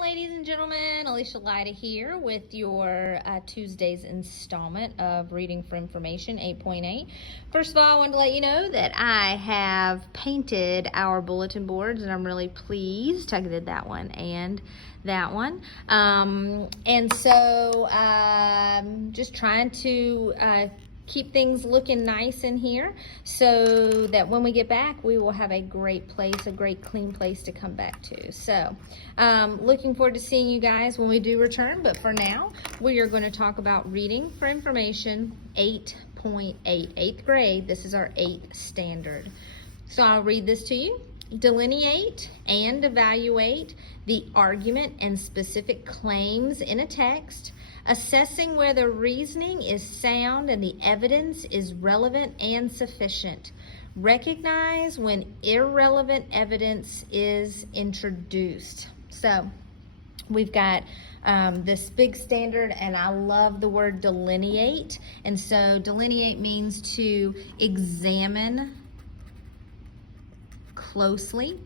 ladies and gentlemen, Alicia Lyda here with your Tuesday's installment of Reading for Information 8.8. First of all, I wanted to let you know that I have painted our bulletin boards, and I'm really pleased. I did that one and that one. And so just trying to keep things looking nice in here so that when we get back, we will have a great place, a great clean place to come back to. So looking forward to seeing you guys when we do return, but for now, we are going to talk about Reading for Information 8.8, 8th grade. This is our 8th standard. So I'll read this to you. Delineate and evaluate the argument and specific claims in a text, assessing whether reasoning is sound and the evidence is relevant and sufficient. Recognize when irrelevant evidence is introduced. So we've got this big standard, and I love the word delineate. And so delineate means to examine closely,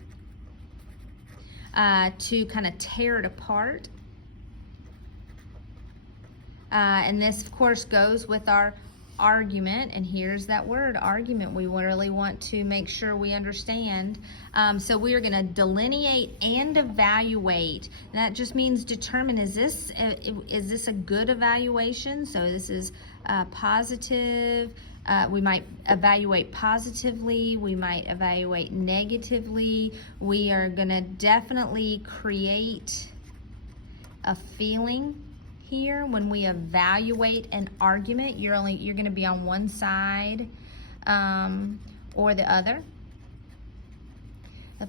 to kind of tear it apart. And this, of course, goes with our argument. And here's that word, argument. We really want to make sure we understand. So we are going to delineate and evaluate. That just means determine, is this a good evaluation? So this is positive. We might evaluate positively. We might evaluate negatively. We are going to definitely create a feeling here when we evaluate an argument. You're going to be on one side or the other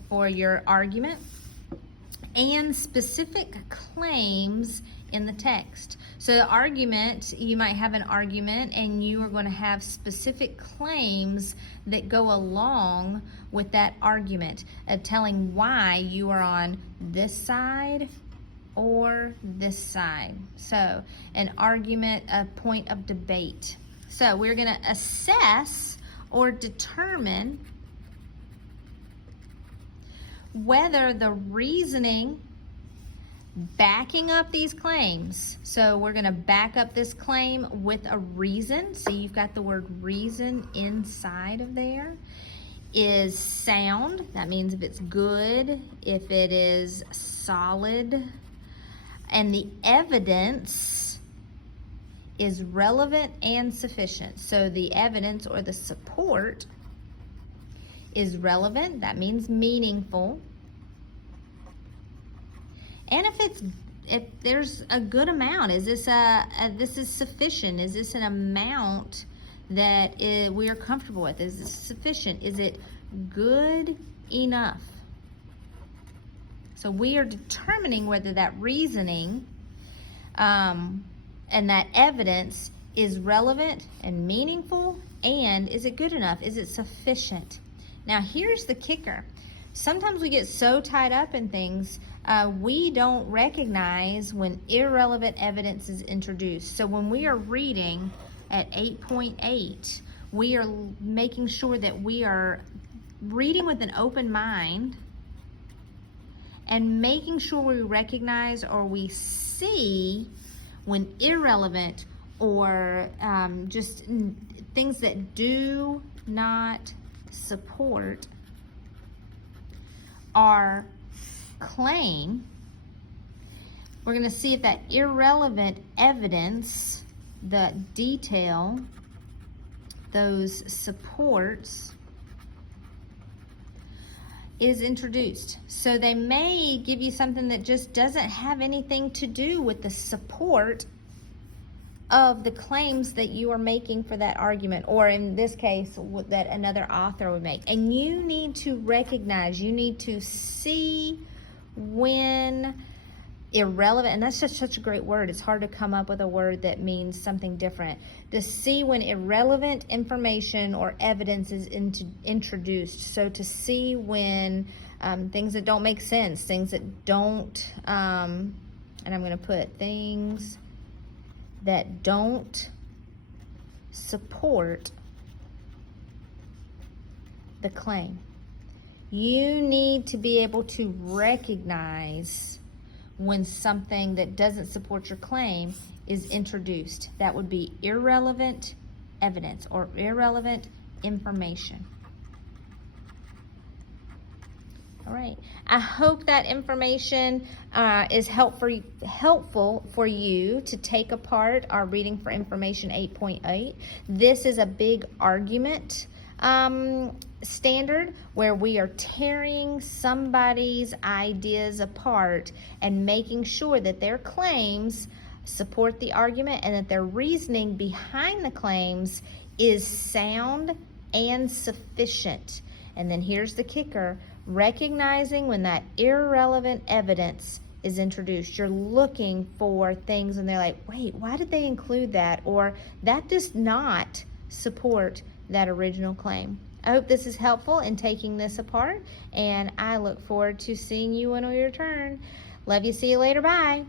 for your argument. And specific claims in the text. So the argument, you might have an argument and you are going to have specific claims that go along with that argument, telling why you are on this side or this side. So an argument, a point of debate. So we're going to assess or determine whether the reasoning backing up these claims. So we're going to back up this claim with a reason. So you've got the word reason inside of there. Is sound. That means if it's good, if it is solid. And the evidence is relevant and sufficient. So the evidence or the support is relevant. That means meaningful. And if there's a good amount, is this this is sufficient? Is this an amount that we are comfortable with? Is this sufficient? Is it good enough? So we are determining whether that reasoning and that evidence is relevant and meaningful, and is it good enough? Is it sufficient? Now here's the kicker. Sometimes we get so tied up in things, we don't recognize when irrelevant evidence is introduced. So when we are reading at 8.8, we are making sure that we are reading with an open mind and making sure we recognize or we see when irrelevant or just things that do not support our claim. We're going to see if that irrelevant evidence, the detail, those supports, is introduced. So they may give you something that just doesn't have anything to do with the support of the claims that you are making for that argument, or in this case, that another author would make. And you need to recognize, you need to see when irrelevant, and that's just such a great word. It's hard to come up with a word that means something different. To see when irrelevant information or evidence is introduced. So to see when things that don't make sense, things that don't, and I'm going to put things that don't support the claim. You need to be able to recognize when something that doesn't support your claim is introduced. That would be irrelevant evidence or irrelevant information. All right. I hope that information is helpful for you to take apart our Reading for Information 8.8. This is a big argument standard where we are tearing somebody's ideas apart and making sure that their claims support the argument and that their reasoning behind the claims is sound and sufficient. And then here's the kicker: recognizing when that irrelevant evidence is introduced. You're looking for things and they're like, wait, why did they include that? Or that does not support that original claim. I hope this is helpful in taking this apart, and I look forward to seeing you on your turn. Love you. See you later. Bye.